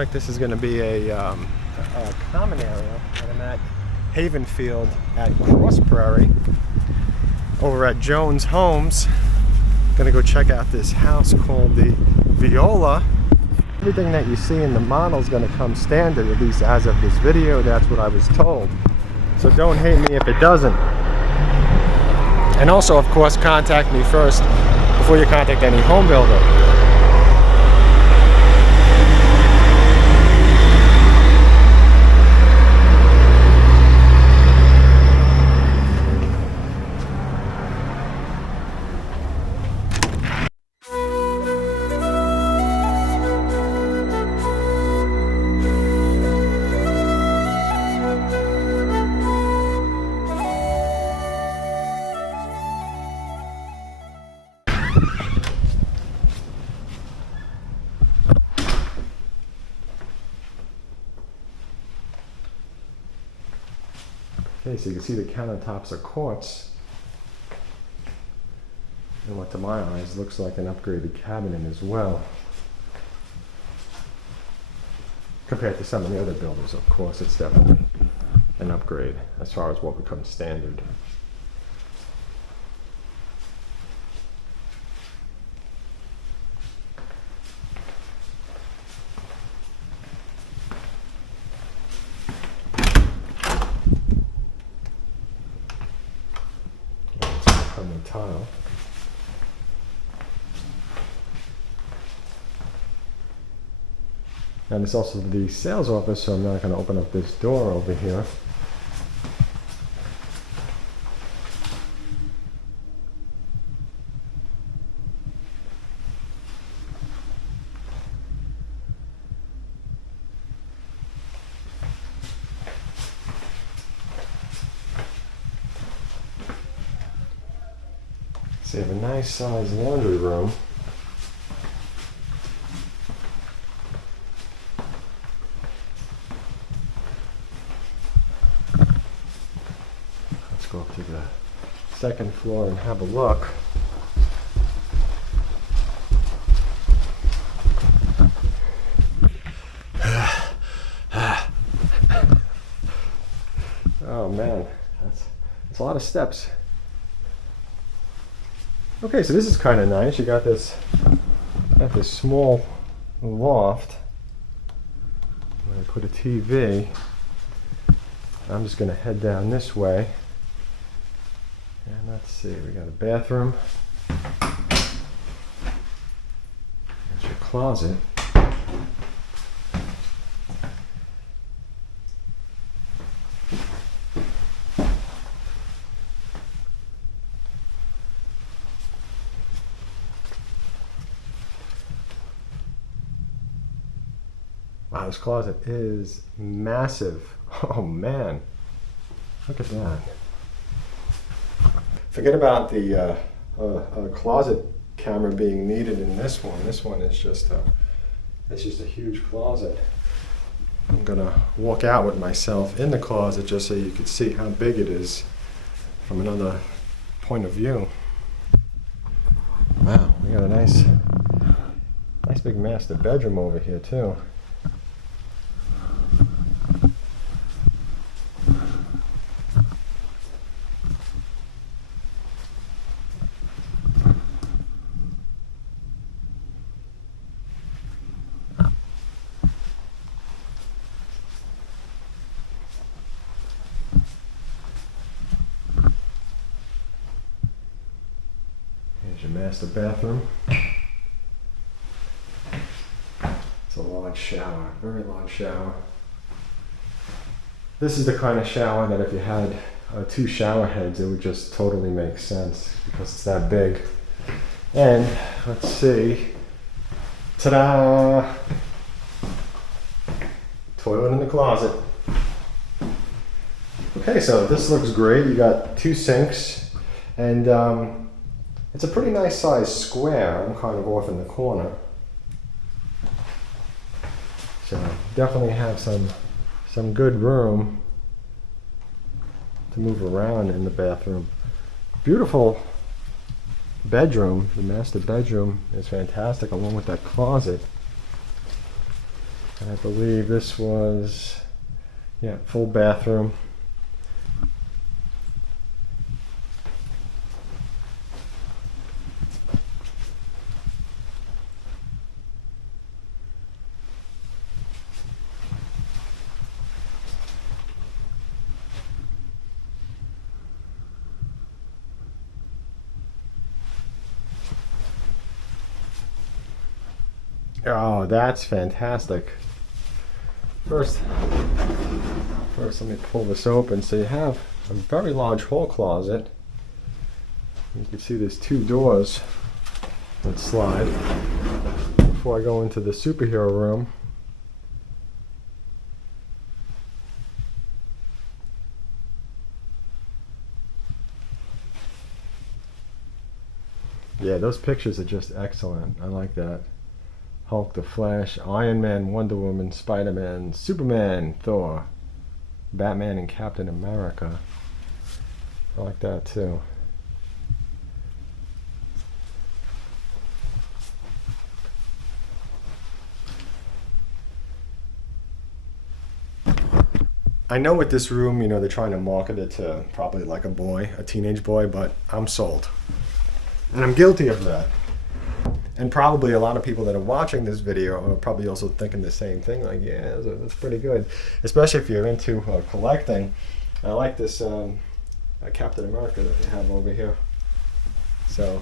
Like this is going to be a common area, and I'm at Havenfield at Crossprairie over at Jones Homes. Gonna go check out this house called the Viola. Everything that you see in the model is going to come standard, at least as of this video. That's what I was told. So don't hate me if it doesn't. And also, of course, contact me first before you contact any home builder. Okay, so you can see the countertops are quartz, and what to my eyes looks like an upgraded cabinet as well. Compared to some of the other builders, of course, it's definitely an upgrade as far as what becomes standard. Tile. And it's also the sales office, so I'm not going to open up this door over here. So you have a nice sized laundry room. Let's go up to the second floor and have a look. Oh man, that's a lot of steps. Okay, so this is kind of nice. You got this small loft. I'm going to put a TV. I'm just going to head down this way. And let's see, we got a bathroom. There's your closet. Wow, this closet is massive. Oh man, look at that. Forget about the closet camera being needed in this one. This one is just a huge closet. I'm gonna walk out with myself in the closet just so you can see how big it is from another point of view. Wow, we got a nice big master bedroom over here too. Here's your master bathroom. It's a large shower, very large shower. This is the kind of shower that if you had two shower heads, it would just totally make sense because it's that big. And let's see, ta-da! Toilet in the closet. Okay, so this looks great. You got two sinks, and it's a pretty nice size square. I'm kind of off in the corner. So definitely have some good room to move around in the bathroom. Beautiful bedroom. The master bedroom is fantastic along with that closet. And I believe this was, yeah, full bathroom. Oh, that's fantastic. First, let me pull this open. So you have a very large hall closet. You can see there's two doors that slide. Before I go into the superhero room, yeah, those pictures are just excellent. I like that. Hulk, the Flash, Iron Man, Wonder Woman, Spider-Man, Superman, Thor, Batman, and Captain America. I like that too. I know with this room, you know, they're trying to market it to probably like a boy, a teenage boy, but I'm sold. And I'm guilty of that. And probably a lot of people that are watching this video are probably also thinking the same thing, like, yeah, that's pretty good. Especially if you're into collecting. I like this Captain America that they have over here. So,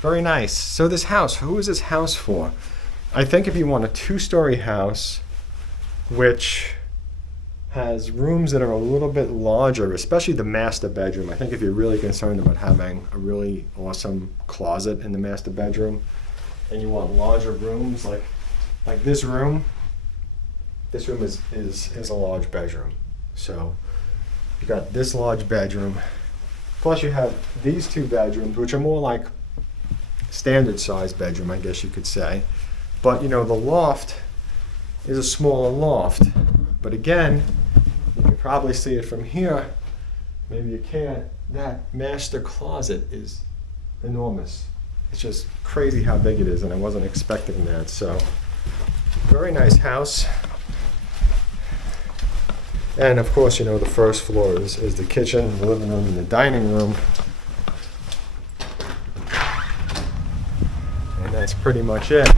very nice. So this house, who is this house for? I think if you want a 2-story house, which has rooms that are a little bit larger, especially the master bedroom. I think if you're really concerned about having a really awesome closet in the master bedroom, and you want larger rooms, like this room is a large bedroom. So you got this large bedroom, plus you have these 2 bedrooms, which are more like standard size bedroom, I guess you could say. But you know, the loft is a smaller loft. But again, you can probably see it from here. Maybe you can't. That master closet is enormous. It's just crazy how big it is, and I wasn't expecting that. So, very nice house. And of course, you know, the first floor is the kitchen, the living room, and the dining room. And that's pretty much it.